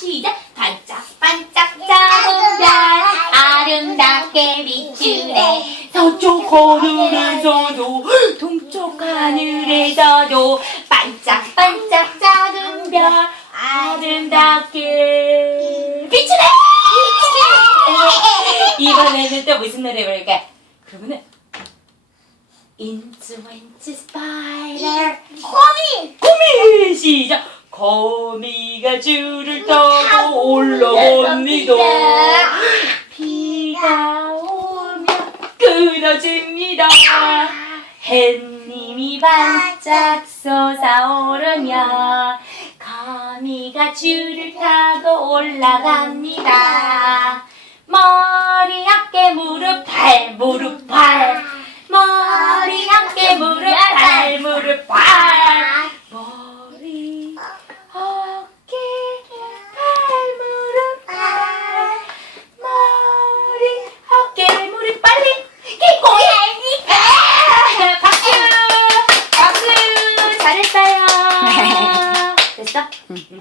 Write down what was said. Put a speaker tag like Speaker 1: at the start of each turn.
Speaker 1: 시작. 반짝반짝 작은 별 아름답게 비추네. 서쪽 하늘에서도 동쪽 하늘에서도 반짝반짝 작은 별 아름답게 비추네. 이번에는 또 무슨 노래 부를까? 그러면은 into spider
Speaker 2: 코미.
Speaker 1: 거미! 시작 거미가 줄을 타고 올라옵니다. 비가 오면 끊어집니다. 햇님이 반짝 솟아오르면 거미가 줄을 타고 올라갑니다. 머리 어깨 무릎 발 무릎 Mhm.